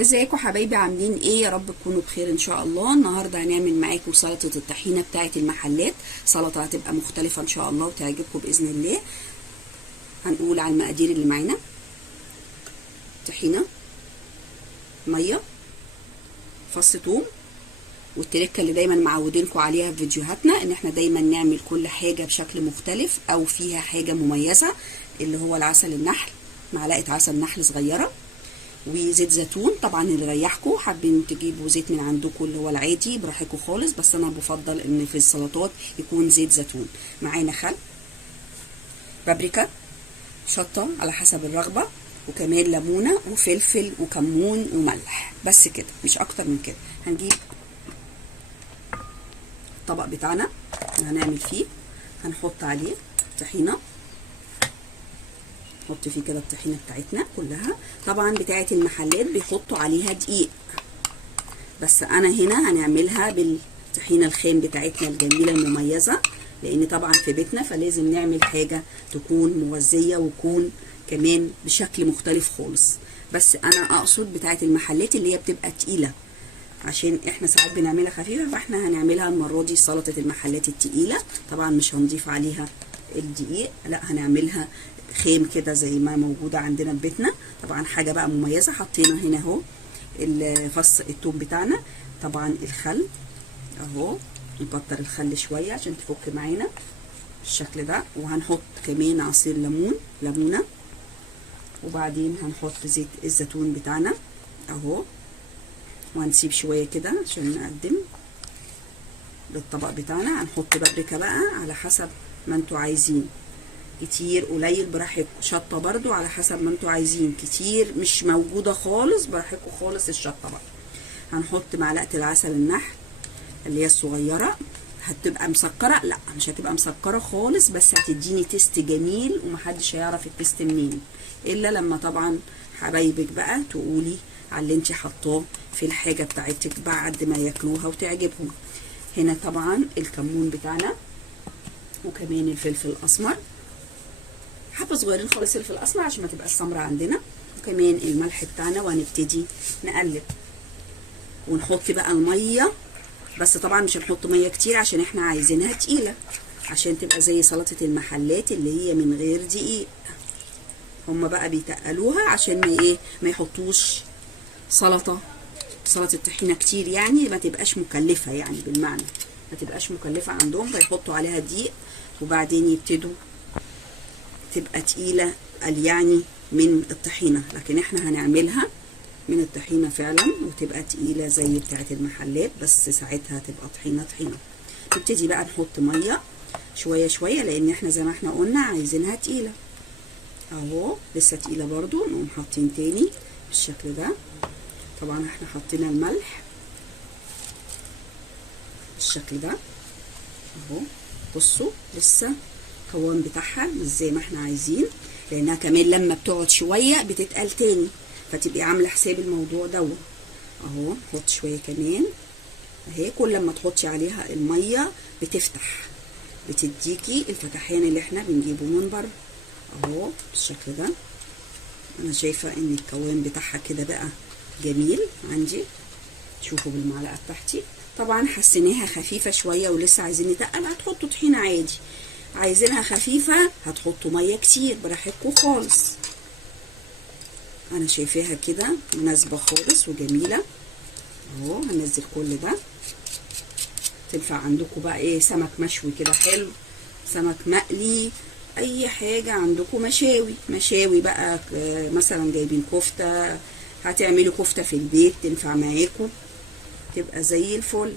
ازيكم حبايبي؟ عاملين ايه؟ يا رب تكونوا بخير ان شاء الله. النهارده هنعمل معاكم سلطه الطحينه بتاعه المحلات. سلطه هتبقى مختلفه ان شاء الله وتعجبكم باذن الله. هنقول على المقادير اللي معانا: طحينه، ميه، فص ثوم. والتركه اللي دايما معودينكم عليها في فيديوهاتنا ان احنا دايما نعمل كل حاجه بشكل مختلف او فيها حاجه مميزه، اللي هو العسل النحل، معلقه عسل نحل صغيره، وزيت زيتون. طبعا اللي يريحكم، حابين تجيبوا زيت من عندكم اللي هو العادي براحتكم خالص، بس انا بفضل ان في السلطات يكون زيت زيتون. معانا خل، بابريكا، شطه على حسب الرغبه، وكمان ليمونه وفلفل وكمون وملح. بس كده، مش اكتر من كده. هنجيب الطبق بتاعنا اللي هنعمل فيه، هنحط عليه طحينه، نحط فيه كده الطحينه بتاعتنا كلها. طبعا بتاعه المحلات بيحطوا عليها دقيق، بس انا هنا هنعملها بالطحينه الخام بتاعتنا الجميله المميزه، لان طبعا في بيتنا فلازم نعمل حاجه تكون موزيه ويكون كمان بشكل مختلف خالص. بس انا اقصد بتاعه المحلات اللي هي بتبقى تقيله، عشان احنا ساعات بنعملها خفيفه، فاحنا هنعملها المره دي سلطه المحلات التقيله. طبعا مش هنضيف عليها الدقيق، لا هنعملها خام كده زي ما موجوده عندنا في بيتنا. طبعا حاجه بقى مميزه. حطينا هنا اهو فص الثوم بتاعنا، طبعا الخل اهو، نكتر الخل شويه عشان تفك معانا بالشكل ده. وهنحط كمان عصير ليمونه، وبعدين هنحط زيت الزيتون بتاعنا اهو، وهنسيب شويه كده عشان نقدم للطبق بتاعنا. هنحط بابريكا بقى على حسب ما انتوا عايزين، كتير قليل براحتكم. شطه برضو على حسب ما انتوا عايزين، كتير مش موجوده خالص براحتكم خالص الشطه بقى. هنحط معلقه العسل النحل اللي هي الصغيره. هتبقى مسكره؟ لا مش هتبقى مسكره خالص، بس هتديني تيست جميل، ومحدش هيعرف التيست منين الا لما طبعا حبايبك بقى تقولي على اللي انت حطاه في الحاجه بتاعتك بعد ما ياكلوها وتعجبهم. هنا طبعا الكمون بتاعنا، وكمان الفلفل الاسمر، حبه صغيرين خالص الفلفل الاسمر عشان ما تبقاش سمرة عندنا، وكمان الملح بتاعنا. وهنبتدي نقلب ونحط بقى الميه، بس طبعا مش هنحط ميه كتير عشان احنا عايزينها تقيله، عشان تبقى زي سلطه المحلات اللي هي من غير دقيق. هما بقى بيتقلوها عشان ما يحطوش سلطه الطحينه كتير، يعني ما تبقاش مكلفه، يعني بالمعنى ما تبقاش مكلفه عندهم، فيحطوا عليها دقيق وبعدين يبتدوا تبقى تقيله يعني من الطحينه. لكن احنا هنعملها من الطحينه فعلا وتبقى تقيله زي بتاعه المحلات، بس ساعتها تبقى طحينه. نبتدي بقى نحط ميه شويه شويه، لان احنا زي ما احنا قلنا عايزينها تقيله اهو. لسه تقيله برضو، نقوم حاطين تاني بالشكل ده. طبعا احنا حطينا الملح بالشكل ده اهو. بصوا لسه القوام بتاعها مش زي ما احنا عايزين، لانها كمان لما بتقعد شويه بتتقل تاني، فتبقي عامله حساب الموضوع دوت اهو. نحط شويه كمان اهي. كل لما تحطي عليها الميه بتفتح، بتديكي الفتحان اللي احنا بنجيبه من بره اهو بالشكل ده. انا شايفه ان القوام بتاعها كده بقى جميل عندي. شوفوا بالمعلقه بتاعتي. طبعا حسيناها خفيفه شويه ولسه عايزين نتقل، هتحطوا طحينه عادي. عايزينها خفيفه هتحطوا ميه كتير براحتكم خالص. انا شايفاها كده مناسبه خالص وجميله اهو. هنزل كل ده. تنفع عندكم بقى سمك مشوي كده حلو، سمك مقلي، اي حاجه عندكم. مشاوي بقى، مثلا جايبين كفته، هتعملوا كفته في البيت تنفع معاكم، تبقى زي الفل.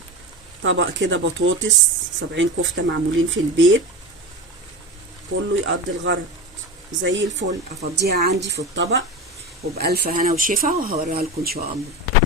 طبق كده بطاطس، 70 كفته معمولين في البيت، كله يقضي الغرض زي الفل. افضيها عندي في الطبق وبألف هنا وشفا، وهوريها لكم ان شاء الله.